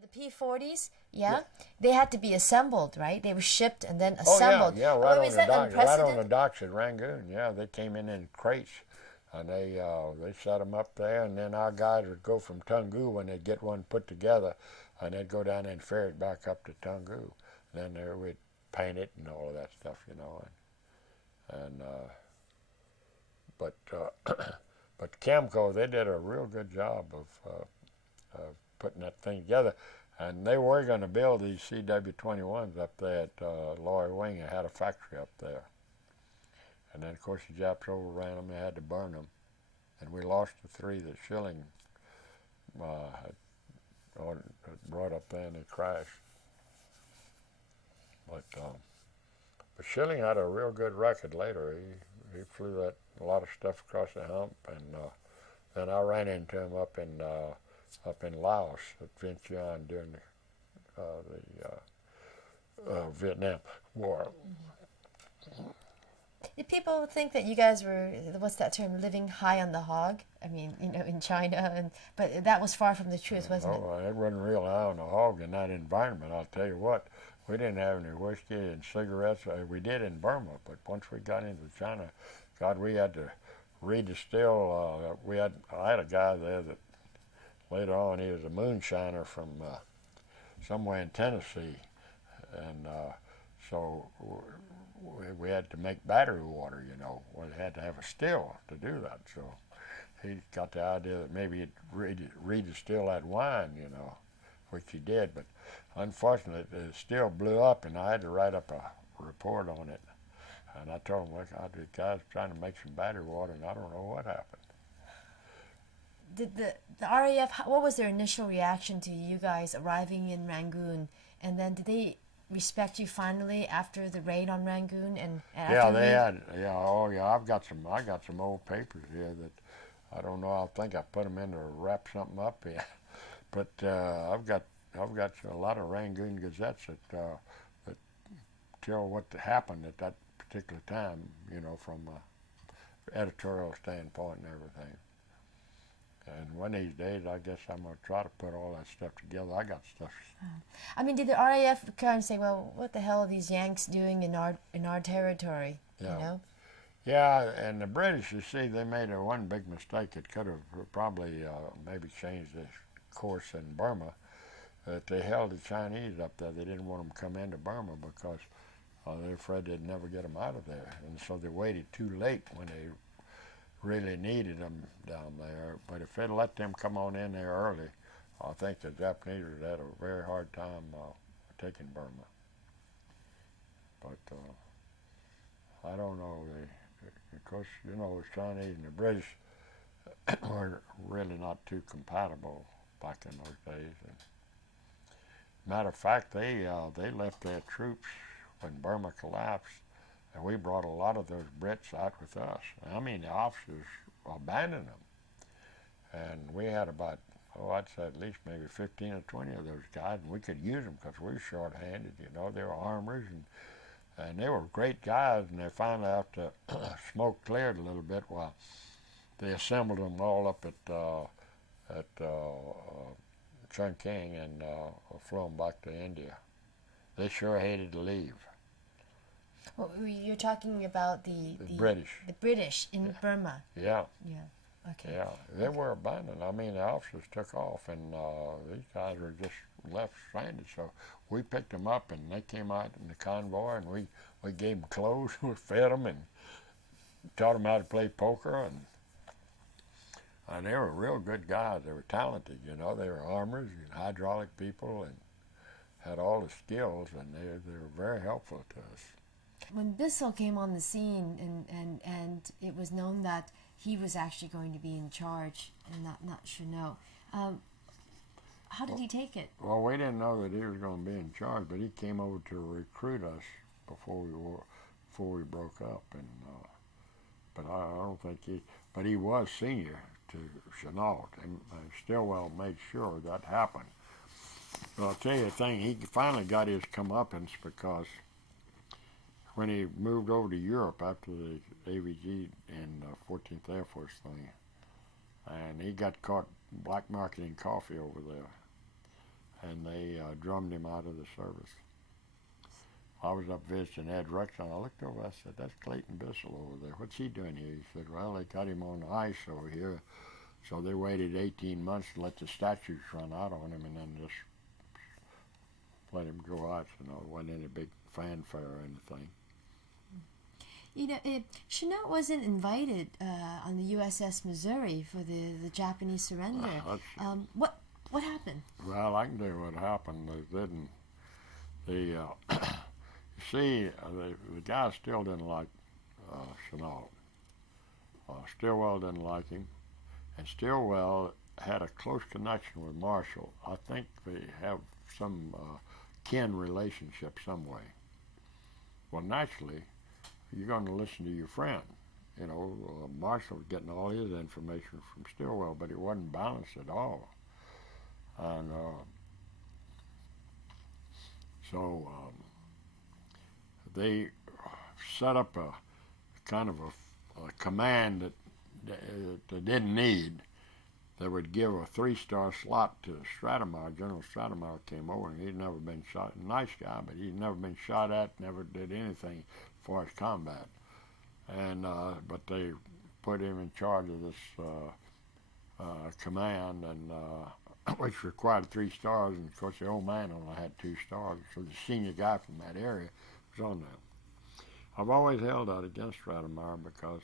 The P-40s, yeah, they had to be assembled, right? They were shipped and then Oh assembled. yeah, Oh, right is on the that dock, right on the unprecedented? docks at Rangoon. Yeah, they came in crates, and they set them up there, and then our guys would go from Tungu when they'd get one put together, and they'd go down there and ferry it back up to Tungu. Then there we'd paint it and all of that stuff, you know, and but but Camco, they did a real good job of putting that thing together. And they were going to build these CW-21s up there at Loy Wing. They had a factory up there. And then, of course, the Japs overran them. They had to burn them. And we lost the three that Schilling had brought up there, and they crashed. But Schilling had a real good record later. He flew a lot of stuff across the hump. And then I ran into him up in Laos at Vientiane during the Vietnam War. Did people think that you guys were, what's that term, living high on the hog? I mean, you know, in China, but that was far from the truth, wasn't it? Oh, it wasn't real high on the hog in that environment. I'll tell you what, we didn't have any whiskey and cigarettes. We did in Burma, but once we got into China, God, we had to redistill. I had a guy there that later on, he was a moonshiner from somewhere in Tennessee, and so we had to make battery water, you know. We had to have a still to do that. So he got the idea that maybe he'd redistill that wine, you know, which he did. But unfortunately, the still blew up, and I had to write up a report on it. And I told him, look, the guy's trying to make some battery water, and I don't know what happened. Did the RAF, what was their initial reaction to you guys arriving in Rangoon? And then did they respect you finally after the raid on Rangoon? And after Yeah, they had, yeah, oh yeah, I got some old papers here that, I don't know, I think I put them in to wrap something up here. But I've got a lot of Rangoon gazettes that tell what happened at that particular time, you know, from editorial standpoint and everything. And one of these days, I guess I'm going to try to put all that stuff together. I got stuff. I mean, did the RAF kind of say, well, what the hell are these Yanks doing in our territory, Yeah. you know? Yeah, and the British, you see, they made one big mistake. It could have probably maybe changed the course in Burma. That they held the Chinese up there. They didn't want them to come into Burma because they're afraid they'd never get them out of there. And so they waited too late when they really needed them down there. But if they'd let them come on in there early, I think the Japanese would have had a very hard time taking Burma. But I don't know. Of course, you know, the Chinese and the British were really not too compatible back in those days. And matter of fact, they left their troops when Burma collapsed. And we brought a lot of those Brits out with us. I mean, the officers abandoned them. And we had about, I'd say at least maybe 15 or 20 of those guys, and we could use them because we were short-handed, you know. They were armors, and they were great guys, and they finally, after smoke cleared a little bit, well, they assembled them all up at Chungking and flew them back to India. They sure hated to leave. Well, you're talking about the British. The British in Burma. Yeah. Yeah. Okay. Yeah, they were abandoned. I mean, the officers took off, and these guys were just left stranded. So we picked them up, and they came out in the convoy, and we gave them clothes, we fed them, and taught them how to play poker, and they were real good guys. They were talented, you know. They were armors and hydraulic people, and had all the skills, and they were very helpful to us. When Bissell came on the scene, and it was known that he was actually going to be in charge, and not Chenault, how did he take it? Well, we didn't know that he was going to be in charge, but he came over to recruit us before we broke up, and but I don't think but he was senior to Chenault, and Stilwell made sure that happened. But I'll tell you the thing, he finally got his comeuppance because when he moved over to Europe after the AVG and 14th Air Force thing, and he got caught black marketing coffee over there. and they drummed him out of the service. I was up visiting Ed Rexon. I looked over, I said, that's Clayton Bissell over there. What's he doing here? He said, well, they cut him on the ice over here. So they waited 18 months to let the statutes run out on him and then just let him go out. You know, it wasn't any big fanfare or anything. You know, CHENNAULT wasn't invited on the USS Missouri for the Japanese surrender. What happened? Well, I can tell you what happened. They didn't. You see, the guy still didn't like CHENNAULT. Stillwell didn't like him, and Stillwell had a close connection with Marshall. I think they have some kin relationship some way. Well, naturally, you're going to listen to your friend. You know, Marshall was getting all his information from Stillwell, but it wasn't balanced at all. And so they set up a kind of a command that they didn't need. They would give a 3-star slot to Stratemeyer. General Stratemeyer came over, and he'd never been shot. Nice guy, but he'd never been shot at, never did anything as far as combat. And but they put him in charge of this command, and which required 3 stars. And of course, the old man only had 2 stars, so the senior guy from that area was on there. I've always held out against Stratemeyer because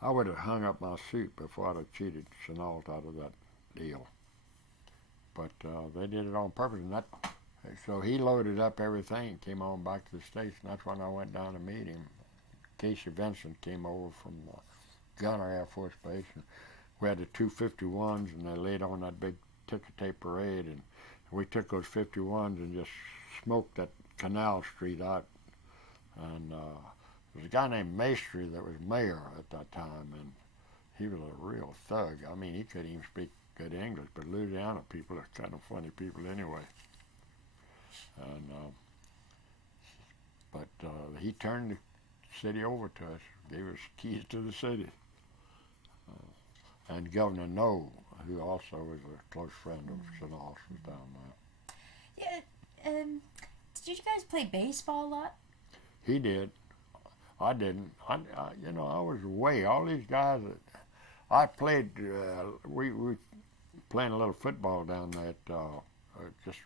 I would have hung up my suit before I'd have cheated CHENNAULT out of that deal. But they did it on purpose, and so he loaded up everything and came on back to the station. That's when I went down to meet him. Casey Vincent came over from Gunner Air Force Base, and we had the 251s, and they laid on that big ticker tape parade, and we took those 51s and just smoked that Canal Street out. And there was a guy named Maestri that was mayor at that time, and he was a real thug. I mean, he couldn't even speak good English, but Louisiana people are kind of funny people anyway. And but he turned the city over to us, gave us keys to the city. And Governor Noe, who also was a close friend of CHENNAULT, was down there. Yeah. Did you guys play baseball a lot? He did. I didn't. You know, I was away. All these guys that I played, we playing a little football down there at, just,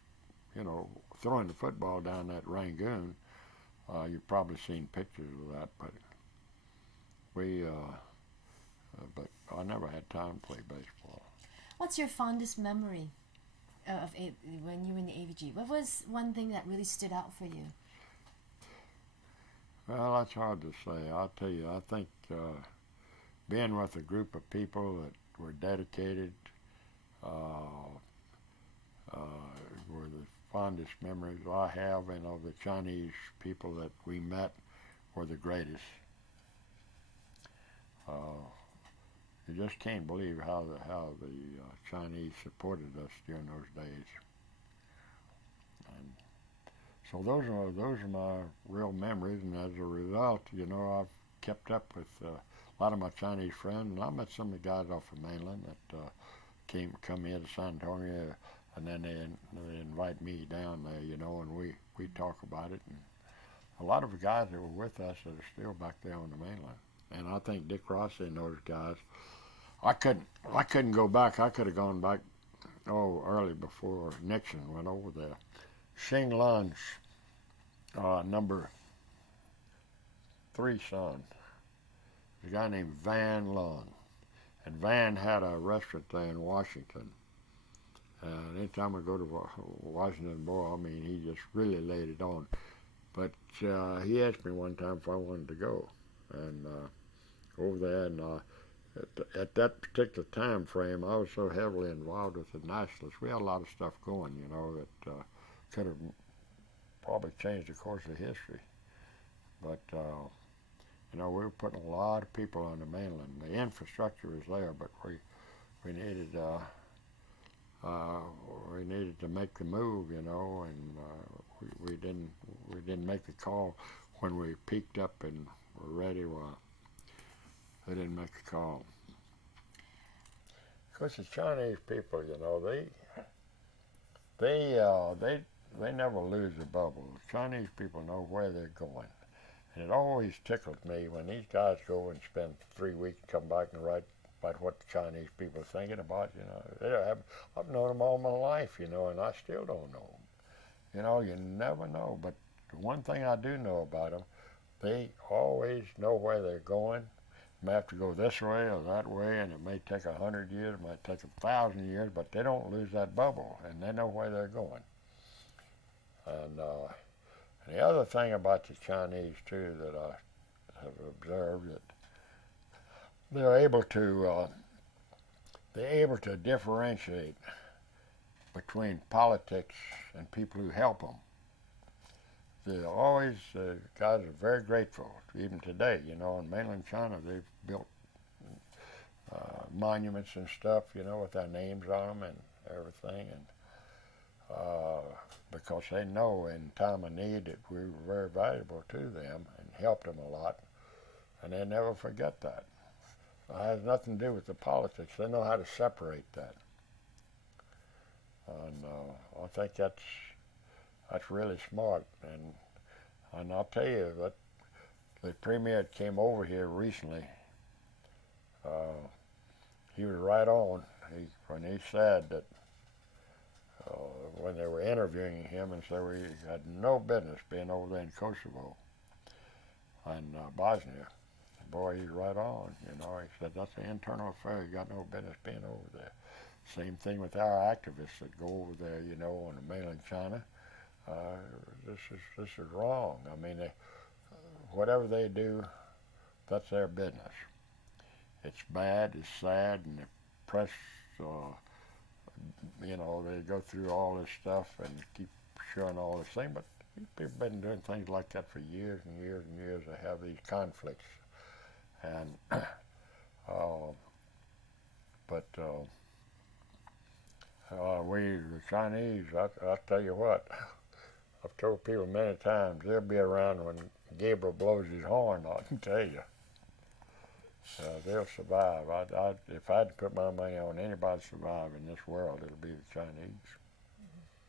you know, throwing the football down there at Rangoon. You've probably seen pictures of that, but but I never had time to play baseball. What's your fondest memory of when you were in the AVG? What was one thing that really stood out for you? Well, that's hard to say. I'll tell you, I think being with a group of people that were dedicated were the fondest memories I have, and of the Chinese people that we met were the greatest. You just can't believe how the Chinese supported us during those days. And so those are my real memories, and as a result, you know, I've kept up with a lot of my Chinese friends, and I met some of the guys off the mainland that come here to San Antonio, and then they invite me down there, you know, and we talk about it. And a lot of the guys that were with us that are still back there on the mainland, and I think Dick Rossi and those guys. I couldn't go back. I could have gone back early before Nixon went over there. Shing Lun's number 3 son, a guy named Van Lun. And Van had a restaurant there in Washington. And anytime I go to Washington, boy, I mean, he just really laid it on. But he asked me one time if I wanted to go. And over there, and at that particular time frame, I was so heavily involved with the nationalists. We had a lot of stuff going, you know, that could have probably changed the course of history. But, you know, we were putting a lot of people on the mainland. The infrastructure was there, but we needed to make the move, you know, and we didn't make the call when we peaked up and were ready. Well, they didn't make the call. Because the Chinese people, you know, they never lose the bubble. The Chinese people know where they're going. And it always tickled me when these guys go and spend 3 weeks and come back and write about what the Chinese people are thinking about, you know. I've known them all my life, you know, and I still don't know them. You know, you never know. But the one thing I do know about them, they always know where they're going. They may have to go this way or that way, and it may take 100 years, it might take 1,000 years, but they don't lose that bubble, and they know where they're going. And the other thing about the Chinese, too, that I have observed, that they're able to differentiate between politics and people who help them. They're always, guys are very grateful, even today, you know. In mainland China, they've built monuments and stuff, you know, with their names on them and everything, and because they know in time of need that we were very valuable to them and helped them a lot, and they never forget that. It has nothing to do with the politics. They know how to separate that, and I think that's really smart. And I'll tell you that the premier came over here recently. He was right on when he said that when they were interviewing him and said we had no business being over there in Kosovo and Bosnia. Boy, he's right on, you know. He said that's an internal affair. You got no business being over there. Same thing with our activists that go over there, you know, on the mainland China. This is wrong. I mean, whatever they do, that's their business. It's bad, it's sad, and the press, you know, they go through all this stuff and keep showing all this thing, but people have been doing things like that for years and years and years. They have these conflicts. And, the Chinese, I'll tell you what, I've told people many times, they'll be around when Gabriel blows his horn, I can tell you. They'll survive. If I had to put my money on anybody to survive in this world, it'll be the Chinese.